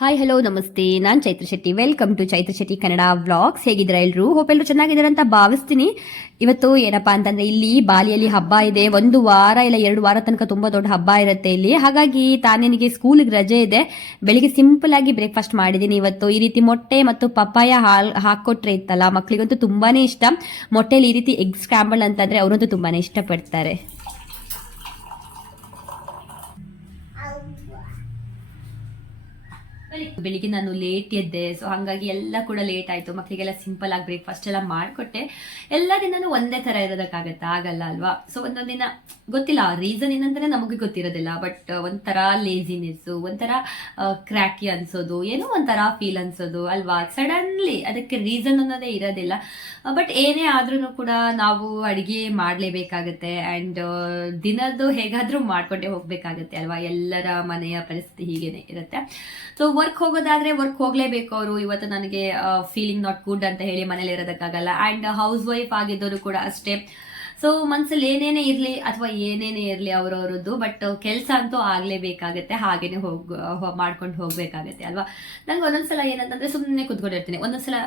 Hi hello ನಮಸ್ತೆ. ನಾನು Chaitra Shetty. Welcome to Chaitra Shetty Kannada vlogs ಹೇಗಿದ್ದೀರಾ ಎಲ್ಲರೂ ಹೋಪ್ ಎಲ್ಲರೂ ಚೆನ್ನಾಗಿದ್ದಾರೆ ಅಂತ ಭಾವಿಸ್ತೀನಿ. ಇವತ್ತು ಏನಪ್ಪಾ ಅಂತಂದ್ರೆ ಇಲ್ಲಿ ಬಾಲಿಯಲ್ಲಿ ಹಬ್ಬ ಇದೆ. ಒಂದು ವಾರ ಇಲ್ಲ, ಎರಡು ವಾರ ತನಕ ತುಂಬಾ ದೊಡ್ಡ ಹಬ್ಬ ಇರುತ್ತೆ ಇಲ್ಲಿ. ಹಾಗಾಗಿ ತಾನೇನಿಗೆ ಸ್ಕೂಲ್ಗೆ ರಜೆ ಇದೆ. ಬೆಳಿಗ್ಗೆ ಸಿಂಪಲ್ ಆಗಿ ಬ್ರೇಕ್ಫಾಸ್ಟ್ ಮಾಡಿದ್ದೀನಿ ಇವತ್ತು. ಈ ರೀತಿ ಮೊಟ್ಟೆ ಮತ್ತು ಪಪ್ಪಾಯ ಹಾಲ್ ಹಾಕೊಟ್ರೆ ಇತ್ತಲ್ಲ ಮಕ್ಕಳಿಗಂತೂ ತುಂಬಾನೇ ಇಷ್ಟ. ಮೊಟ್ಟೆಲಿ ಈ ರೀತಿ ಎಗ್ ಸ್ಕ್ರಾಂಬಲ್ ಅಂತಂದ್ರೆ ಅವರಂತೂ ತುಂಬಾನೇ ಇಷ್ಟಪಡ್ತಾರೆ. ಬೆಳಿಗ್ಗೆ ನಾನು ಲೇಟ್ ಎದ್ದೆ. ಸೊ ಹಾಗಾಗಿ ಎಲ್ಲ ಕೂಡ ಲೇಟ್ ಆಯ್ತು. ಮಕ್ಕಳಿಗೆಲ್ಲ ಸಿಂಪಲ್ ಆಗಿ ಬ್ರೇಕ್ಫಾಸ್ಟ್ ಎಲ್ಲ ಮಾಡಿಕೊಟ್ಟೆ. ಎಲ್ಲ ದಿನನೂ ಒಂದೇ ತರ ಇರೋದಕ್ಕಾಗತ್ತಾ? ಆಗಲ್ಲ ಅಲ್ವಾ? ಸೊ ಒಂದೊಂದು ದಿನ, ಗೊತ್ತಿಲ್ಲ. ರೀಸನ್ ಏನಂತಾನೆ ನಮಗೆ ಗೊತ್ತಿರೋದಿಲ್ಲ. ಬಟ್ ಒಂಥರ ಲೇಸಿನೆಸ್ ಒಂಥರ ಕ್ರ್ಯಾಕಿ ಅನ್ಸೋದು, ಏನೋ ಒಂಥರ ಫೀಲ್ ಅನ್ಸೋದು ಅಲ್ವಾ? ಸಡನ್ಲಿ ಅದಕ್ಕೆ ರೀಸನ್ ಅನ್ನೋದೇ ಇರೋದಿಲ್ಲ. ಬಟ್ ಏನೇ ಆದ್ರೂ ಕೂಡ ನಾವು ಅಡಿಗೆ ಮಾಡಲೇಬೇಕಾಗತ್ತೆ. ಅಂಡ್ ದಿನದ್ದು ಹೇಗಾದ್ರೂ ಮಾಡ್ಕೊಂಡೇ ಹೋಗ್ಬೇಕಾಗತ್ತೆ ಅಲ್ವಾ? ಎಲ್ಲರ ಮನೆಯ ಪರಿಸ್ಥಿತಿ ಹೀಗೇನೆ ಇರುತ್ತೆ. ಸೊ ವರ್ಕ್ ಹೋಗೋದಾದ್ರೆ ವರ್ಕ್ ಹೋಗ್ಲೇಬೇಕು ಅವರು. ಇವತ್ತು ನನಗೆ ಫೀಲಿಂಗ್ ನಾಟ್ ಗುಡ್ ಅಂತ ಹೇಳಿ ಮನೇಲಿ ಇರೋದಕ್ಕಾಗಲ್ಲ ಅಂಡ್ ಹೌಸ್ ವೈಫ್ ಆಗಿದ್ದವರು ಕೂಡ ಅಷ್ಟೇ. ಸೊ ಮನ್ಸಲ್ಲಿ ಏನೇನೇ ಇರ್ಲಿ ಅಥವಾ ಏನೇನೇ ಇರ್ಲಿ ಅವ್ರವ್ರದ್ದು ಬಟ್ ಕೆಲಸ ಅಂತೂ ಆಗ್ಲೇಬೇಕಾಗತ್ತೆ, ಹಾಗೇನೆ ಹೋಗ್ ಮಾಡ್ಕೊಂಡು ಹೋಗ್ಬೇಕಾಗತ್ತೆ ಅಲ್ವಾ? ನಂಗೆ ಒಂದೊಂದ್ಸಲ ಏನಂತಂದ್ರೆ ಸುಮ್ಮನೆ ಕುತ್ಕೊಂಡಿರ್ತೀನಿ. ಒಂದೊಂದ್ಸಲ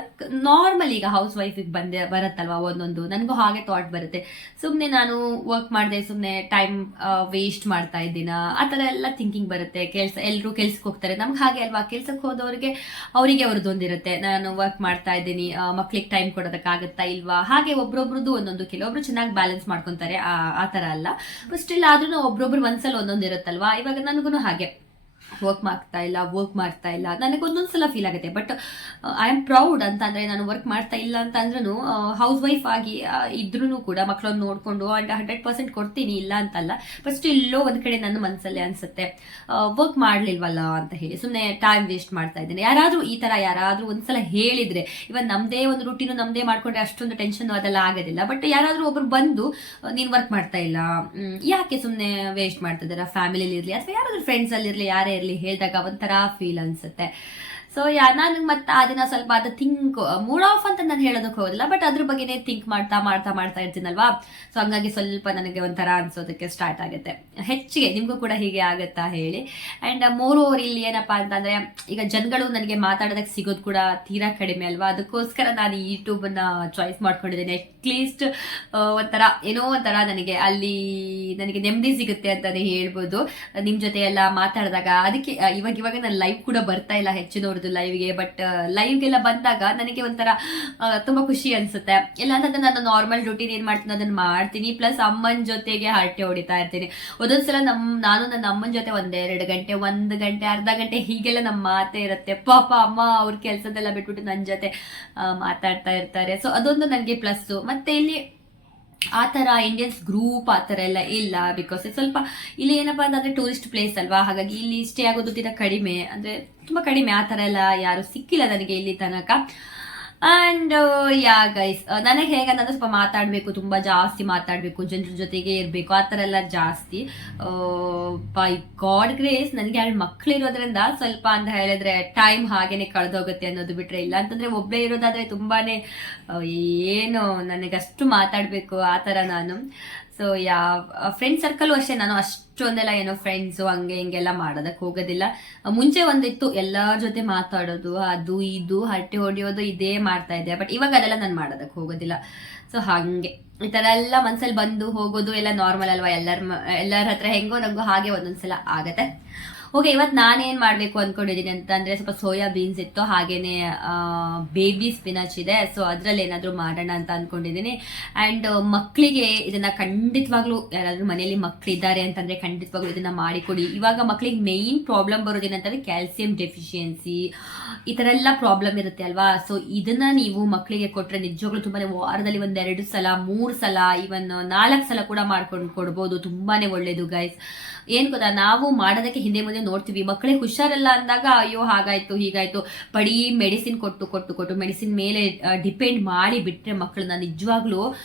ನಾರ್ಮಲ್ ಈಗ ಹೌಸ್ ವೈಫಿಗೆ ಬಂದೆ, ಬರುತ್ತಲ್ವಾ ಒಂದೊಂದು? ನನಗೂ ಹಾಗೆ ಥಾಟ್ ಬರುತ್ತೆ. ಸುಮ್ಮನೆ ನಾನು ವರ್ಕ್ ಮಾಡಿದೆ ಸುಮ್ಮನೆ ಟೈಮ್ ವೇಸ್ಟ್ ಮಾಡ್ತಾ ಇದ್ದೀನ. ಆ ಥರ ಎಲ್ಲ ಥಿಂಕಿಂಗ್ ಬರುತ್ತೆ. ಕೆಲಸ ಎಲ್ಲರೂ ಕೆಲ್ಸಕ್ಕೆ ಹೋಗ್ತಾರೆ. ನಮ್ಗೆ ಹಾಗೆ ಅಲ್ವಾ? ಕೆಲ್ಸಕ್ಕೆ ಹೋದವ್ರಿಗೆ ಅವರಿಗೆ ಅವ್ರದ್ದು ಒಂದಿರುತ್ತೆ ನಾನು ವರ್ಕ್ ಮಾಡ್ತಾ ಇದ್ದೀನಿ ಮಕ್ಳಿಗೆ ಟೈಮ್ ಕೊಡೋದಕ್ಕಾಗತ್ತಾ ಇಲ್ವಾ? ಹಾಗೆ ಒಬ್ರೊಬ್ರದ್ದು ಒಂದೊಂದು, ಕೆಲವೊಬ್ರು ಚೆನ್ನಾಗಿ ಬ್ಯಾಲೆನ್ಸ್ ಮಾಡ್ಕೊಂತಾರೆ, ಆ ತರ ಅಲ್ಲ. ಬಟ್ ಸ್ಟಿಲ್ ಆದ್ರೂ ಒಬ್ಬೊಬ್ರು ಮನ್ಸಲ್ಲಿ ಒಂದೊಂದು ಇರುತ್ತಲ್ವಾ? ಇವಾಗ ನನಗೂ ಹಾಗೆ. ವರ್ಕ್ ಮಾಡ್ತಾ ಇಲ್ಲ ವರ್ಕ್ ಮಾಡ್ತಾ ಇಲ್ಲ. ನನಗೆ ಒಂದೊಂದ್ಸಲ ಫೀಲ್ ಆಗುತ್ತೆ. ಬಟ್ ಐ ಆಮ್ ಪ್ರೌಡ್ ಅಂತ ಅಂದ್ರೆ ನಾನು ವರ್ಕ್ ಮಾಡ್ತಾ ಇಲ್ಲ ಅಂತ ಅಂದ್ರೂ ಹೌಸ್ ವೈಫ್ ಆಗಿ ಇದ್ರೂ ಕೂಡ ಮಕ್ಕಳನ್ನ ನೋಡಿಕೊಂಡು ಅಂಡ್ ಹಂಡ್ರೆಡ್ ಪರ್ಸೆಂಟ್ ಕೊಡ್ತೀನಿ, ಇಲ್ಲ ಅಂತಲ್ಲ. ಫಸ್ಟ್ ಇಲ್ಲೋ ಒಂದ್ ಕಡೆ ನನ್ನ ಮನಸ್ಸಲ್ಲೇ ಅನ್ಸುತ್ತೆ. ವರ್ಕ್ ಮಾಡ್ಲಿಲ್ವಲ್ಲ ಅಂತ ಹೇಳಿ ಸುಮ್ಮನೆ ಟೈಮ್ ವೇಸ್ಟ್ ಮಾಡ್ತಾ ಇದ್ದೇನೆ. ಯಾರಾದರೂ ಈ ತರ ಯಾರಾದ್ರೂ ಒಂದ್ಸಲ ಹೇಳಿದ್ರೆ ಇವನ್ ನಮ್ದೇ ಒಂದು ರುಟೀನು ನಮ್ದೇ ಮಾಡ್ಕೊಂಡ್ರೆ ಅಷ್ಟೊಂದು ಟೆನ್ಷನ್ ಅದೆಲ್ಲ ಆಗೋದಿಲ್ಲ. ಬಟ್ ಯಾರಾದರೂ ಒಬ್ರು ಬಂದು ನೀನು ನೀನ್ ವರ್ಕ್ ಮಾಡ್ತಾ ಇಲ್ಲ. ಯಾಕೆ ಸುಮ್ಮನೆ ವೇಸ್ಟ್ ಮಾಡ್ತಿದ್ದೀರಾ ಫ್ಯಾಮಿಲಿಲಿ ಇರಲಿ, ಅಥವಾ ಯಾರಾದ್ರೂ ಇರ್ಲಿ ಯಾರೇ ಇರ್ಲಿ ಹೇಳಿದಾಗ ಒಂಥರ ಫೀಲ್ ಅನ್ಸುತ್ತೆ. ಸೊ ಯಾ, ನಾನು ಮತ್ತೆ ಆ ದಿನ ಸ್ವಲ್ಪ ಅದು ಥಿಂಕ್ ಮೂಡ್ ಆಫ್ ಅಂತ ನಾನು ಹೇಳೋದಕ್ಕೆ ಹೋಗೋದಿಲ್ಲ ಬಟ್ ಅದ್ರ ಬಗ್ಗೆನೇ ಥಿಂಕ್ ಮಾಡ್ತಾ ಮಾಡ್ತಾ ಮಾಡ್ತಾ ಇರ್ತೀನಲ್ವಾ? ಸೊ ಹಂಗಾಗಿ ಸ್ವಲ್ಪ ನನಗೆ ಒಂಥರ ಅನ್ಸೋದಕ್ಕೆ ಸ್ಟಾರ್ಟ್ ಆಗುತ್ತೆ. ಹೆಚ್ಚಿಗೆ, ನಿಮಗೂ ಕೂಡ ಹೀಗೆ ಆಗುತ್ತಾ ಹೇಳಿ. ಅಂಡ್ ಮೋರ್ ಓವರ್ ಇಲ್ಲಿ ಏನಪ್ಪಾ ಅಂತಂದ್ರೆ, ಈಗ ಜನಗಳು ನನಗೆ ಮಾತಾಡೋದಕ್ಕೆ ಸಿಗೋದು ಕೂಡ ತೀರಾ ಕಡಿಮೆ ಅಲ್ವಾ? ಅದಕ್ಕೋಸ್ಕರ ನಾನು ಯೂಟ್ಯೂಬ್ ಅನ್ನ ಚಾಯ್ಸ್ ಮಾಡ್ಕೊಂಡಿದ್ದೇನೆ. ಅಟ್ಲೀಸ್ಟ್ ಒಂಥರ, ಏನೋ ಒಂಥರ ನನಗೆ ಅಲ್ಲಿ ನನಗೆ ನೆಮ್ಮದಿ ಸಿಗುತ್ತೆ ಅಂತಾನೆ ಹೇಳ್ಬೋದು. ನಿಮ್ಮ ಜೊತೆ ಎಲ್ಲ ಮಾತಾಡಿದಾಗ ಅದಕ್ಕೆ ಇವಾಗ ಇವಾಗ ನಾನು ಲೈವ್ ಕೂಡ ಬರ್ತಾ ಇಲ್ಲ ಹೆಚ್ಚಿನವ್ರದ್ದು ಲೈವ್ಗೆ ಬಟ್ ಲೈವ್ಗೆಲ್ಲ ಬಂದಾಗ ನನಗೆ ಒಂಥರ ತುಂಬ ಖುಷಿ ಅನ್ಸುತ್ತೆ. ಇಲ್ಲ ಅಂತಂದ್ರೆ ನಾನು ನಾರ್ಮಲ್ ರುಟೀನ್ ಏನು ಮಾಡ್ತೀನಿ, ಅದನ್ನ ಮಾಡ್ತೀನಿ. ಪ್ಲಸ್ ಅಮ್ಮನ ಜೊತೆಗೆ ಹರಟೆ ಹೊಡಿತಾ ಇರ್ತೀನಿ. ಒಂದೊಂದ್ಸಲ ನಮ್ಮ ನಾನು ನನ್ನ ಅಮ್ಮನ ಜೊತೆ ಒಂದೆರಡು ಗಂಟೆ, ಒಂದು ಗಂಟೆ, ಅರ್ಧ ಗಂಟೆ ಹೀಗೆಲ್ಲ ನಮ್ಮ ಮಾತೇ ಇರುತ್ತೆ. ಪಾಪ ಅಮ್ಮ ಅವ್ರ ಕೆಲಸದೆಲ್ಲ ಬಿಟ್ಬಿಟ್ಟು ನನ್ನ ಜೊತೆ ಮಾತಾಡ್ತಾ ಇರ್ತಾರೆ. ಸೊ ಅದೊಂದು ನನಗೆ ಪ್ಲಸ್ ಮತ್ತೆ ಇಲ್ಲಿ ಆ ಥರ ಇಂಡಿಯನ್ಸ್ ಗ್ರೂಪ್ ಆ ಥರ ಎಲ್ಲ ಇಲ್ಲ ಬಿಕಾಸ್ ಸ್ವಲ್ಪ ಇಲ್ಲಿ ಏನಪ್ಪ ಅಂತಂದ್ರೆ ಟೂರಿಸ್ಟ್ ಪ್ಲೇಸ್ ಅಲ್ವಾ? ಹಾಗಾಗಿ ಇಲ್ಲಿ ಸ್ಟೇ ಆಗೋದು ತೀರಾ ಕಡಿಮೆ, ಅಂದ್ರೆ ತುಂಬಾ ಕಡಿಮೆ. ಆ ಥರ ಎಲ್ಲ ಯಾರು ಸಿಕ್ಕಿಲ್ಲ ನನಗೆ ಇಲ್ಲಿ ತನಕ. ಅಂಡ್ ಯಾ ಗೈಸ್ ನನಗೆ ಹೇಗಂತಂದ್ರೆ ಸ್ವಲ್ಪ ಮಾತಾಡಬೇಕು, ತುಂಬಾ ಜಾಸ್ತಿ ಮಾತಾಡಬೇಕು, ಜನರ ಜೊತೆಗೆ ಇರಬೇಕು, ಆ ಥರ ಎಲ್ಲ ಜಾಸ್ತಿ. ಬೈ ಗಾಡ್ ಗ್ರೇಸ್ ನನಗೆ ಎರಡು ಮಕ್ಕಳಿರೋದ್ರಿಂದ ಸ್ವಲ್ಪ ಅಂತ ಹೇಳಿದ್ರೆ ಟೈಮ್ ಹಾಗೇನೆ ಕಳೆದೋಗುತ್ತೆ ಅನ್ನೋದು ಬಿಟ್ರೆ ಇಲ್ಲ. ಅಂತಂದ್ರೆ ಒಬ್ಬಳೇ ಇರೋದಾದ್ರೆ ತುಂಬಾನೇ ಏನು, ನನಗಷ್ಟು ಮಾತಾಡಬೇಕು, ಆ ಥರ ನಾನು. ಸೊ ಯಾ ಫ್ರೆಂಡ್ ಸರ್ಕಲ್ ಅಷ್ಟೇ. ನಾನು ಅಷ್ಟೊಂದೆಲ್ಲ ಏನೋ ಫ್ರೆಂಡ್ಸು ಹಂಗೆ ಹಿಂಗೆಲ್ಲ ಮಾಡೋದಕ್ಕೆ ಹೋಗೋದಿಲ್ಲ. ಮುಂಚೆ ಒಂದಿತ್ತು ಎಲ್ಲರ ಜೊತೆ ಮಾತಾಡೋದು, ಅದು ಇದು, ಹರಟೆ ಹೊಡೆಯೋದು ಇದೇ ಮಾಡ್ತಾ ಇದ್ದೆ. ಬಟ್ ಇವಾಗ ಅದೆಲ್ಲ ನಾನು ಮಾಡೋದಕ್ಕೆ ಹೋಗೋದಿಲ್ಲ. ಸೊ ಹಾಗೆ. ಈ ತರ ಎಲ್ಲ ಮನ್ಸಲ್ಲಿ ಬಂದು ಹೋಗೋದು ಎಲ್ಲ ನಾರ್ಮಲ್ ಅಲ್ವಾ? ಎಲ್ಲರ ಎಲ್ಲರ ಹತ್ರ ಹೆಂಗೋ ನಂಗೂ ಹಾಗೆ ಒಂದೊಂದ್ಸಲ ಆಗತ್ತೆ. ಓಕೆ ಇವತ್ತು ನಾನೇನ್ ಮಾಡ್ಬೇಕು ಅನ್ಕೊಂಡಿದೀನಿ ಅಂತ ಅಂದ್ರೆ ಸ್ವಲ್ಪ ಸೋಯಾ ಬೀನ್ಸ್ ಇತ್ತು, ಹಾಗೇನೆ ಬೇಬಿ ಸ್ಪಿನಚ್ ಇದೆ. ಸೊ ಅದ್ರಲ್ಲಿ ಏನಾದ್ರೂ ಮಾಡೋಣ ಅಂತ ಅನ್ಕೊಂಡಿದೀನಿ. ಅಂಡ್ ಮಕ್ಕಳಿಗೆ ಇದನ್ನ ಖಂಡಿತವಾಗ್ಲೂ ಯಾರಾದ್ರೂ ಮನೆಯಲ್ಲಿ ಮಕ್ಕಳಿದ್ದಾರೆ ಅಂತಂದ್ರೆ ಖಂಡಿತವಾಗ್ಲೂ ಇದನ್ನ ಮಾಡಿಕೊಡಿ. ಇವಾಗ ಮಕ್ಕಳಿಗೆ ಮೇನ್ ಪ್ರಾಬ್ಲಮ್ ಬರೋದೇನಂತಂದ್ರೆ ಕ್ಯಾಲ್ಸಿಯಂ ಡೆಫಿಷಿಯನ್ಸಿ ಈ ಥರ ಎಲ್ಲ ಪ್ರಾಬ್ಲಮ್ ಇರುತ್ತೆ ಅಲ್ವಾ? ಸೊ ಇದನ್ನ ನೀವು ಮಕ್ಕಳಿಗೆ ಕೊಟ್ರೆ ನಿಜವಾಗ್ಲೂ ತುಂಬಾನೇ ವಾರದಲ್ಲಿ ಒಂದೆರಡು ಸಲ, ಮೂರು ಸಲ ಇವನ್ ನಾಲ್ಕು ಸಲ ಕೂಡ ಮಾಡ್ಕೊಂಡು ಕೊಡ್ಬೋದು. ತುಂಬಾನೇ ಒಳ್ಳೇದು ಗೈಸ್ ಏನ್ ಗೊತ್ತಾ, ನಾವು ಮಾಡೋದಕ್ಕೆ ಹಿಂದೆ ಮುಂದೆ ನೋಡ್ತೀವಿ. ಮಕ್ಕಳಿಗೆ ಹುಷಾರಲ್ಲ ಅಂದಾಗ, ಅಯ್ಯೋ, ಹಾಗಾಯ್ತು, ಹೀಗಾಯ್ತು. ಬರೀ ಮೆಡಿಸಿನ್ ಕೊಟ್ಟು ಕೊಟ್ಟು ಕೊಟ್ಟು ಮೆಡಿಸಿನ್ ಮೇಲೆ ಡಿಪೆಂಡ್ ಮಾಡಿ ಬಿಟ್ಟರೆ ಮಕ್ಕಳನ್ನ ನಿಜವಾಗ್ಲೂ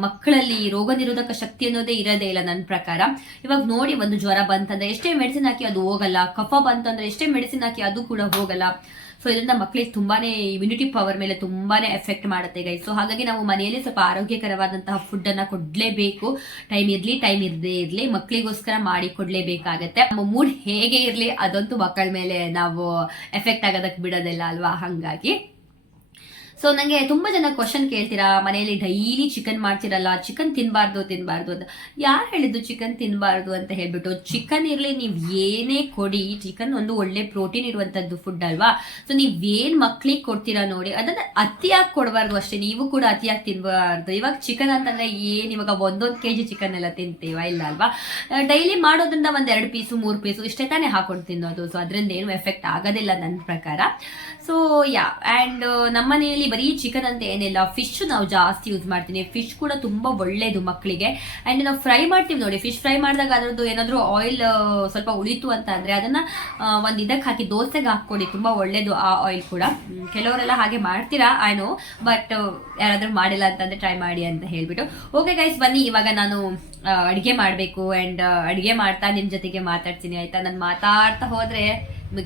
ಮಕ್ಕಳಲ್ಲಿ ರೋಗ ನಿರೋಧಕ ಶಕ್ತಿ ಅನ್ನೋದೇ ಇರೋದೇ ಇಲ್ಲ ನನ್ನ ಪ್ರಕಾರ. ಇವಾಗ ನೋಡಿ, ಒಂದು ಜ್ವರ ಬಂತಂದ್ರೆ, ಎಷ್ಟೇ ಮೆಡಿಸಿನ್ ಹಾಕಿ ಅದು ಹೋಗಲ್ಲ. ಕಫ ಬಂತಂದ್ರೆ, ಎಷ್ಟೇ ಮೆಡಿಸಿನ್ ಹಾಕಿ ಅದು ಕೂಡ ಹೋಗಲ್ಲ. ಸೊ ಇದರಿಂದ ಮಕ್ಕಳಿಗೆ ತುಂಬಾನೇ ಇಮ್ಯುನಿಟಿ ಪವರ್ ಮೇಲೆ ತುಂಬಾನೇ ಎಫೆಕ್ಟ್ ಮಾಡುತ್ತೆ ಗೈಸ್ ಸೊ ಹಾಗಾಗಿ ನಾವು ಮನೆಯಲ್ಲಿ ಸ್ವಲ್ಪ ಆರೋಗ್ಯಕರವಾದಂತಹ ಫುಡ್ ಅನ್ನ ಕೊಡ್ಲೇಬೇಕು. ಟೈಮ್ ಇರ್ಲಿ ಟೈಮ್ ಇರದೇ ಇರ್ಲಿ ಮಕ್ಕಳಿಗೋಸ್ಕರ ಮಾಡಿ ಕೊಡ್ಲೇಬೇಕಾಗತ್ತೆ. ನಮ್ಮ ಮೂಡ್ ಹೇಗೆ ಇರ್ಲಿ, ಅದಂತೂ ಮಕ್ಕಳ ಮೇಲೆ ನಾವು ಎಫೆಕ್ಟ್ ಆಗೋದಕ್ಕೆ ಬಿಡೋದಿಲ್ಲ ಅಲ್ವಾ? ಹಂಗಾಗಿ. ಸೊ ನನಗೆ ತುಂಬಾ ಜನ ಕ್ವಶನ್ ಕೇಳ್ತೀರಾ? ಮನೆಯಲ್ಲಿ ಡೈಲಿ ಚಿಕನ್ ಮಾಡ್ತಿರಲ್ಲ ಚಿಕನ್ ತಿನ್ಬಾರ್ದು ತಿನ್ಬಾರ್ದು ಅಂತ. ಯಾರು ಹೇಳಿದ್ದು ಚಿಕನ್ ತಿನ್ಬಾರ್ದು ಅಂತ ಹೇಳ್ಬಿಟ್ಟು ಚಿಕನ್ ಇರ್ಲಿ, ನೀವು ಏನೇ ಕೊಡಿ ಚಿಕನ್ ಒಂದು ಒಳ್ಳೆ ಪ್ರೋಟೀನ್ ಇರುವಂತದ್ದು ಫುಡ್ ಅಲ್ವಾ? ಸೊ ನೀವು ಏನ್ ಮಕ್ಳಿಗೆ ಕೊಡ್ತೀರಾ ನೋಡಿ, ಅದನ್ನ ಅತಿಯಾಗಿ ಕೊಡಬಾರ್ದು ಅಷ್ಟೇ. ನೀವು ಕೂಡ ಅತಿಯಾಗಿ ತಿನ್ಬಾರ್ದು. ಇವಾಗ ಚಿಕನ್ ಅಂತಂದ್ರೆ ಏನ್, ಇವಾಗ ಒಂದೊಂದು ಕೆಜಿ ಚಿಕನ್ ಎಲ್ಲ ತಿಂತೀವ ಇಲ್ಲ ಅಲ್ವಾ? ಡೈಲಿ ಮಾಡೋದ್ರಿಂದ ಒಂದು ಎರಡು ಪೀಸು ಮೂರು ಪೀಸು ಇಷ್ಟೇ ತಾನೇ ಹಾಕೊಂಡು ತಿನ್ನೋದು. ಸೊ ಅದರಿಂದ ಏನು ಎಫೆಕ್ಟ್ ಆಗೋದಿಲ್ಲ ನನ್ನ ಪ್ರಕಾರ. ಸೊ ಯಾ ಆ್ಯಂಡ್ ನಮ್ಮ ಮನೆಯಲ್ಲಿ ಬರೀ ಚಿಕನ್ ಅಂತ ಏನಿಲ್ಲ ಫಿಶ್ ನಾವು ಜಾಸ್ತಿ ಯೂಸ್ ಮಾಡ್ತೀನಿ. ಫಿಶ್ ಕೂಡ ತುಂಬಾ ಒಳ್ಳೇದು ಮಕ್ಕಳಿಗೆ. ಆ್ಯಂಡ್ ನಾವು ಫ್ರೈ ಮಾಡ್ತೀವಿ ನೋಡಿ ಫಿಶ್ ಫ್ರೈ ಮಾಡಿದಾಗ ಅದರದ್ದು ಏನಾದರೂ ಆಯಿಲ್ ಸ್ವಲ್ಪ ಉಳಿತು ಅಂತ ಅಂದ್ರೆ ಅದನ್ನ ಒಂದು ಒಂದ್ ಇದಕ್ಕೆ ಹಾಕಿ ದೋಸೆಗೆ ಹಾಕ್ಕೊಡಿ ತುಂಬಾ ಒಳ್ಳೇದು ಆ ಆಯಿಲ್ ಕೂಡ. ಕೆಲವರೆಲ್ಲ ಹಾಗೆ ಮಾಡ್ತೀರಾ? ಐ ನೋ ಬಟ್ ಯಾರಾದ್ರೂ ಮಾಡಿಲ್ಲ ಅಂತಂದರೆ ಟ್ರೈ ಮಾಡಿ ಅಂತ ಹೇಳ್ಬಿಟ್ಟು. ಓಕೆ ಗೈಸ್ ಬನ್ನಿ, ಇವಾಗ ನಾನು ಅಡಿಗೆ ಮಾಡಬೇಕು. ಆ್ಯಂಡ್ ಅಡುಗೆ ಮಾಡ್ತಾ ನಿಮ್ಮ ಜೊತೆಗೆ ಮಾತಾಡ್ತೀನಿ, ಆಯ್ತಾ? ನಾನು ಮಾತಾಡ್ತಾ ಹೋದ್ರೆ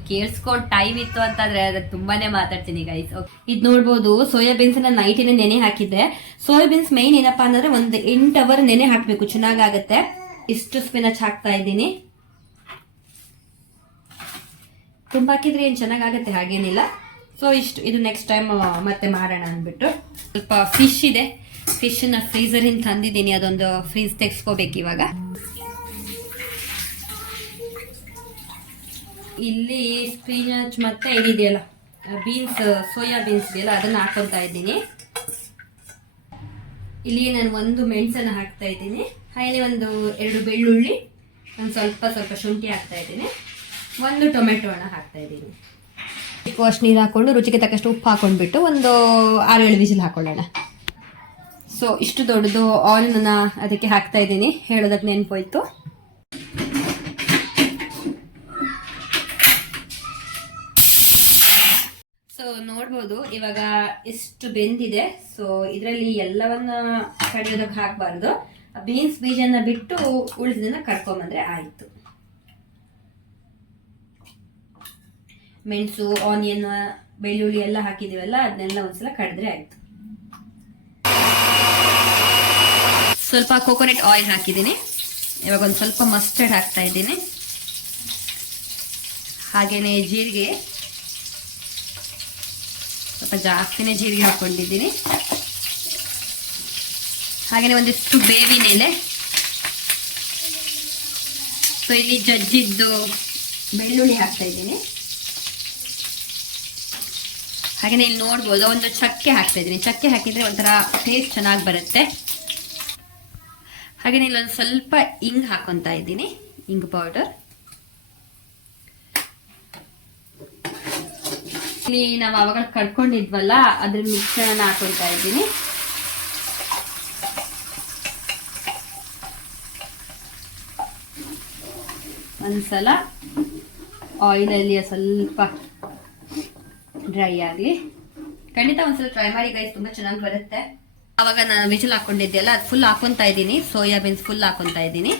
ಕೇಳಿಸ್ಕೊಂಡು ಟೈಮ್ ಇತ್ತು ಅಂತಂದ್ರೆ ಅದ್ರ ತುಂಬಾನೇ ಮಾತಾಡ್ತೀನಿ ಗೈಸ್ ಇದು ನೋಡ್ಬೋದು ಸೋಯಾಬೀನ್ಸ್ ನೈಟಿನ ನೆನೆ ಹಾಕಿದ್ದೆ. ಸೋಯಾಬೀನ್ಸ್ ಮೈನ್ ಏನಪ್ಪಾ ಅಂದ್ರೆ ಒಂದು ಎಂಟು ಅವರ್ ನೆನೆ ಹಾಕ್ಬೇಕು, ಚೆನ್ನಾಗಾಗತ್ತೆ. ಇಷ್ಟು ಸ್ಪಿನಚ್ ಹಾಕ್ತಾ ಇದ್ದೀನಿ. ತುಂಬಾ ಹಾಕಿದ್ರೆ ಏನ್ ಚೆನ್ನಾಗಾಗತ್ತೆ ಹಾಗೇನಿಲ್ಲ. ಸೊ ಇಷ್ಟು ಇದು ನೆಕ್ಸ್ಟ್ ಟೈಮ್ ಮತ್ತೆ ಮಾಡೋಣ ಅಂದ್ಬಿಟ್ಟು. ಸ್ವಲ್ಪ ಫಿಶ್ ಇದೆ. ಫಿಶ್ನ ಫ್ರೀಸರ್ ಇಂದ ತಂದಿದ್ದೀನಿ, ಅದೊಂದು ಫ್ರೀಸ್ ತೆಗ್ಸ್ಕೋಬೇಕು ಇವಾಗ. ಇಲ್ಲಿ ಸ್ಪಿನಚ್ ಮತ್ತೆ ಇದೆಯಲ್ಲ ಬೀನ್ಸ್ ಸೋಯಾ ಬೀನ್ಸ್ ಇದೆಯಲ್ಲ, ಅದನ್ನ ಹಾಕೊಳ್ತಾ ಇದ್ದೀನಿ. ಇಲ್ಲಿ ನಾನು ಒಂದು ಮೆಣಸನ್ನು ಹಾಕ್ತಾ ಇದ್ದೀನಿ. ಹಾಗೆ ಒಂದು ಎರಡು ಬೆಳ್ಳುಳ್ಳಿ, ಒಂದು ಸ್ವಲ್ಪ ಸ್ವಲ್ಪ ಶುಂಠಿ ಹಾಕ್ತಾ ಇದ್ದೀನಿ. ಒಂದು ಟೊಮೆಟೊ ಹಣ ಹಾಕ್ತಾ ಇದ್ದೀನಿ. ಅಷ್ಟು ನೀರು ಹಾಕೊಂಡು ರುಚಿಗೆ ತಕ್ಕಷ್ಟು ಉಪ್ಪು ಹಾಕೊಂಡ್ಬಿಟ್ಟು ಒಂದು ಆರು ಏಳು ವಿಸಿಲ್ ಹಾಕೊಳ್ಳೋಣ. ಸೊ ಇಷ್ಟು ದೊಡ್ಡದು ಆಯಿಲ್ನ ಅದಕ್ಕೆ ಹಾಕ್ತಾ ಇದ್ದೀನಿ. ಹೇಳೋದಕ್ಕೆ ನೆನಪೋಯ್ತು ಸೊ ನೋಡ್ಬೋದು ಇವಾಗ ಇಷ್ಟು ಬೆಂದಿದೆ. ಸೊ ಇದರಲ್ಲಿ ಎಲ್ಲವನ್ನ ಕಡಿಯೋದಕ್ಕೆ ಹಾಕಬಾರ್ದು. ಬೀನ್ಸ್ ಬೀಜನ ಬಿಟ್ಟು ಉಳಿದನ್ನ ಕರ್ಕೊಂಬಂದ್ರೆ ಆಯ್ತು. ಮೆಣಸು ಆನಿಯನ್ ಬೆಳ್ಳುಳ್ಳಿ ಎಲ್ಲ ಹಾಕಿದೀವಲ್ಲ ಅದನ್ನೆಲ್ಲ ಒಂದ್ಸಲ ಕಡಿದ್ರೆ ಆಯ್ತು. ಸ್ವಲ್ಪ ಕೋಕೋನಟ್ ಆಯಿಲ್ ಹಾಕಿದ್ದೀನಿ. ಇವಾಗ ಒಂದು ಸ್ವಲ್ಪ ಮಸ್ಟರ್ಡ್ ಹಾಕ್ತಾ ಇದ್ದೀನಿ. ಹಾಗೇನೆ ಜೀರಿಗೆ. ಸ್ವಲ್ಪ ಜಾಸ್ತಿನೇ ಜೀರಿಗೆ ಹಾಕೊಂಡಿದ್ದೀನಿ ಹಾಗೆಯೇ ಒಂದಿಷ್ಟು ಬೇವಿನ ಎಲೆ. ಸೊ ಇಲ್ಲಿ ಜಜ್ಜಿದ್ದು ಬೆಳ್ಳುಳ್ಳಿ ಹಾಕ್ತಾ ಇದ್ದೀನಿ. ಹಾಗೆಯೇ ಇಲ್ಲಿ ನೋಡ್ಬೋದು, ಒಂದು ಚಕ್ಕೆ ಹಾಕ್ತಾ ಇದ್ದೀನಿ. ಚಕ್ಕೆ ಹಾಕಿದ್ರೆ ಒಂಥರ ಟೇಸ್ಟ್ ಚೆನ್ನಾಗಿ ಬರುತ್ತೆ. ಹಾಗೆಯೇ ಇಲ್ಲೊಂದು ಸ್ವಲ್ಪ ಇಂಗ್ ಹಾಕೊತಾ ಇದ್ದೀನಿ, ಇಂಗ್ ಪೌಡರ್ ಇಲ್ಲಿ ನಾವು ಅವಾಗ ಕಡ್ಕೊಂಡಿದ್ವಲ್ಲ ಅದ್ರ ಮಿಶ್ರಣ ಹಾಕೊಳ್ತಾ ಇದ್ದೀನಿ. ಒಂದ್ಸಲ ಆಯಿಲಲ್ಲಿ ಸ್ವಲ್ಪ ಡ್ರೈ ಆಗಲಿ. ಖಂಡಿತ ಒಂದ್ಸಲ ಟ್ರೈ ಮಾಡಿ ಗೈಸ್ ತುಂಬಾ ಚೆನ್ನಾಗಿ ಬರುತ್ತೆ. ಅವಾಗ ನಾನು ವಿಜಲ್ ಹಾಕೊಂಡಿದ್ದೆಲ್ಲ ಅದು ಫುಲ್ ಹಾಕೊಂತ ಇದ್ದೀನಿ. ಸೋಯಾಬೀನ್ಸ್ ಫುಲ್ ಹಾಕೊಂತ ಇದ್ದೀನಿ.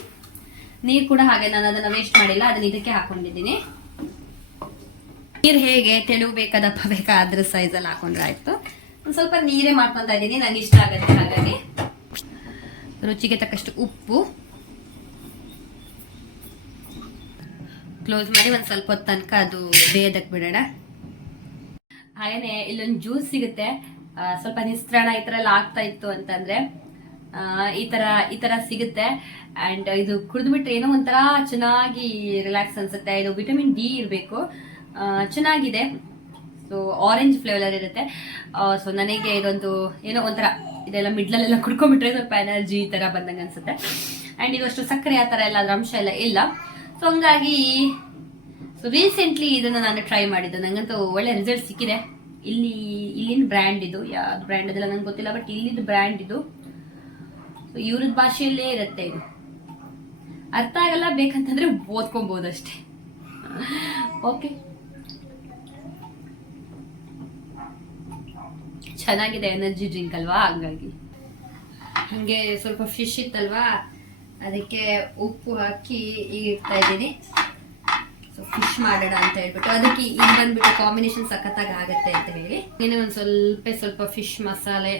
ನೀರು ಕೂಡ ಹಾಗೆ ನಾನು ಅದನ್ನ ವೇಸ್ಟ್ ಮಾಡಿಲ್ಲ, ಅದನ್ನ ಇದಕ್ಕೆ ಹಾಕೊಂಡಿದ್ದೀನಿ. ನೀರು ಹೇಗೆ ತೆಳು ಬೇಕಾ ದಪ್ಪ ಬೇಕಾ ಅದ್ರ ಹಾಕೊಂಡ್ರೆ ಆಯ್ತು. ಒಂದ್ ಸ್ವಲ್ಪ ನೀರೇ ಮಾಡ್ಕೊಂತ ಇದೀನಿ ನಂಗೆ ಇಷ್ಟ ಆಗುತ್ತೆ ಹಾಗಾಗಿ. ರುಚಿಗೆ ತಕ್ಕಷ್ಟು ಉಪ್ಪು. ಕ್ಲೋಸ್ ಮಾಡಿ ಒಂದ್ ಸ್ವಲ್ಪ ಹೊತ್ತು ತನಕ ಅದು ಬೇಯದಕ್ಕೆ ಬಿಡೋಣ. ಹಾಗೇನೆ ಇಲ್ಲೊಂದು ಜ್ಯೂಸ್ ಸಿಗುತ್ತೆ. ಸ್ವಲ್ಪ ನಿಸ್ತ್ರಣ ಈ ತರ ಎಲ್ಲ ಆಗ್ತಾ ಇತ್ತು ಅಂತಂದ್ರೆ ಈ ತರ ಈ ತರ ಸಿಗುತ್ತೆ. ಅಂಡ್ ಇದು ಕುಡಿದ್ಬಿಟ್ರೆ ಏನೋ ಒಂಥರ ಚೆನ್ನಾಗಿ ರಿಲ್ಯಾಕ್ಸ್ ಅನ್ಸುತ್ತೆ. ಇದು ವಿಟಮಿನ್ ಡಿ ಇರಬೇಕು. ಚೆನ್ನಾಗಿದೆ. ಸೊ ಆರೆಂಜ್ ಫ್ಲೇವರ್ ಇರುತ್ತೆ. ಸೊ ನನಗೆ ಇದೊಂದು ಏನೋ ಒಂಥರ ಇದೆಲ್ಲ ಮಿಡ್ಲಲ್ಲೆಲ್ಲ ಕುಡ್ಕೊಂಡ್ಬಿಟ್ರೆ ಸ್ವಲ್ಪ ಎನರ್ಜಿ ಈ ಥರ ಬಂದಂಗೆ ಅನಿಸುತ್ತೆ. ಆ್ಯಂಡ್ ಇದು ಅಷ್ಟು ಸಕ್ಕರೆ ಆ ಥರ ಎಲ್ಲ ಅದ್ರ ಅಂಶ ಎಲ್ಲ ಇಲ್ಲ. ಸೊ ಹಂಗಾಗಿ ಸೊ ರೀಸೆಂಟ್ಲಿ ಇದನ್ನು ನಾನು ಟ್ರೈ ಮಾಡಿದ್ದು. ನನಗಂತೂ ಒಳ್ಳೆ ರಿಸಲ್ಟ್ ಸಿಕ್ಕಿದೆ. ಇಲ್ಲಿ, ಇಲ್ಲಿನ ಬ್ರ್ಯಾಂಡ್ ಇದು. ಯಾವ್ದು ಬ್ರ್ಯಾಂಡ್ ಅದೆಲ್ಲ ನಂಗೆ ಗೊತ್ತಿಲ್ಲ ಬಟ್ ಇಲ್ಲಿದ್ದು ಬ್ರ್ಯಾಂಡ್ ಇದು. ಸೊ ಇವ್ರದ್ದು ಭಾಷೆಯಲ್ಲೇ ಇರುತ್ತೆ ಇದು. ಅರ್ಥ ಆಗಲ್ಲ, ಬೇಕಂತಂದ್ರೆ ಓದ್ಕೊಬೋದು ಅಷ್ಟೇ ಓಕೆ ಚೆನ್ನಾಗಿದೆ ಎನರ್ಜಿ ಡ್ರಿಂಕ್ ಅಲ್ವಾ? ಹಂಗಾಗಿ. ಹಿಂಗೆ ಸ್ವಲ್ಪ ಫಿಶ್ ಇತ್ತಲ್ವಾ? ಅದಕ್ಕೆ ಉಪ್ಪು ಹಾಕಿ ಈಗ ಇಡ್ತಾ ಇದ್ದೀನಿ. ಸೊ ಫಿಶ್ ಮಾಡೋಣ ಅಂತ ಹೇಳ್ಬಿಟ್ಟು. ಅದಕ್ಕೆ ಈಗ ಬಂದ್ಬಿಟ್ಟು ಕಾಂಬಿನೇಷನ್ ಸಖತ್ತಾಗಿ ಆಗುತ್ತೆ ಅಂತ ಹೇಳಿ. ಇನ್ನೂ ಒಂದು ಸ್ವಲ್ಪ ಸ್ವಲ್ಪ ಫಿಶ್ ಮಸಾಲೆ,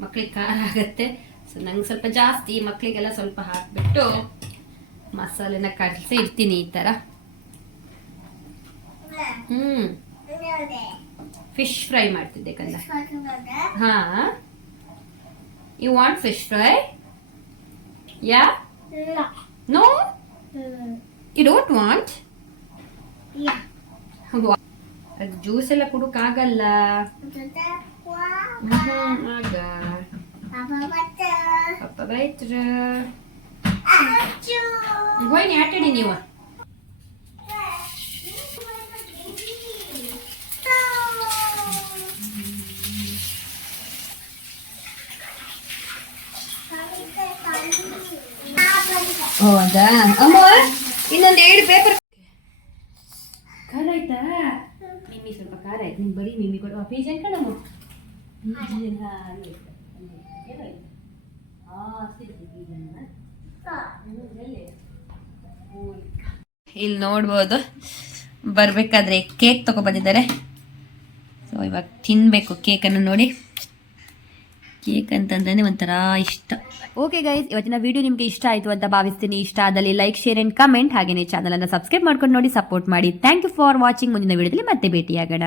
ಮಕ್ಳಿಗೆ ಖಾರ ಆಗುತ್ತೆ. ಸೊ ನಂಗೆ ಸ್ವಲ್ಪ ಜಾಸ್ತಿ ಮಕ್ಕಳಿಗೆಲ್ಲ ಸ್ವಲ್ಪ ಹಾಕ್ಬಿಟ್ಟು ಮಸಾಲೆನ ಕಡಿಸಿ ಇಡ್ತೀನಿ ಈ ಥರ ಹ್ಮ್. ಫಿಶ್ ಫ್ರೈ ಮಾಡ್ತಿದ್ದೆ ಕಂದ. ಹಾ. You want fish fry yeah no you don't want ಅದು ಜ್ಯೂಸ್ ಎಲ್ಲ ಕುಡಕ್ಕಾಗಲ್ಲ ಹ್ಮ್, ಆಗ. ಪಪ್ಪ ಬೈತ್ರ. ಹೋಯ್ನಿ ಆಟಾಡಿ ನೀವು? ಹೌದಾ? ಅಮ್ಮ ಇನ್ನೊಂದು ಎರಡು ಪೇಪರ್ ಖಾರ ಆಯ್ತಾ? ಮಿಮಿ ಸ್ವಲ್ಪ ಖಾರ ಆಯ್ತು. ನಿಮ್ಗೆ ಬರೀ ಮಿಮಿ ಕೊಡುವ ಪೀಜನ್ ಕಣಮ್ಮ ಪೀಜನ್ ಇಲ್ಲಿ ನೋಡ್ಬೋದು. ಬರಬೇಕಾದ್ರೆ ಕೇಕ್ ತಗೊಬಂದಿದ್ದಾರೆ ಸೊ ಇವಾಗ ತಿನ್ನಬೇಕು ಕೇಕನ್ನು ನೋಡಿ. ಕೇಕ್ ಅಂತಂದ್ರೆ ಒಂಥರ ಇಷ್ಟ. ಓಕೆ ಗೈಸ್ ಇವತ್ತಿನ ವಿಡಿಯೋ ನಿಮಗೆ ಇಷ್ಟ ಆಯಿತು ಅಂತ ಭಾವಿಸ್ತೀನಿ. ಇಷ್ಟ ಆದಲ್ಲಿ ಲೈಕ್ ಶೇರ್ ಆ್ಯಂಡ್ ಕಮೆಂಟ್ ಹಾಗೆಯೇ ಚಾನಲನ್ನು ಸಬ್ಸ್ಕ್ರೈಬ್ ಮಾಡ್ಕೊಂಡು ನೋಡಿ ಸಪೋರ್ಟ್ ಮಾಡಿ. ಥ್ಯಾಂಕ್ ಯು ಫಾರ್ ವಾಚಿಂಗ್ ಮುಂದಿನ ವಿಡಿಯೋದಲ್ಲಿ ಮತ್ತೆ ಭೇಟಿಯಾಗೋಣ.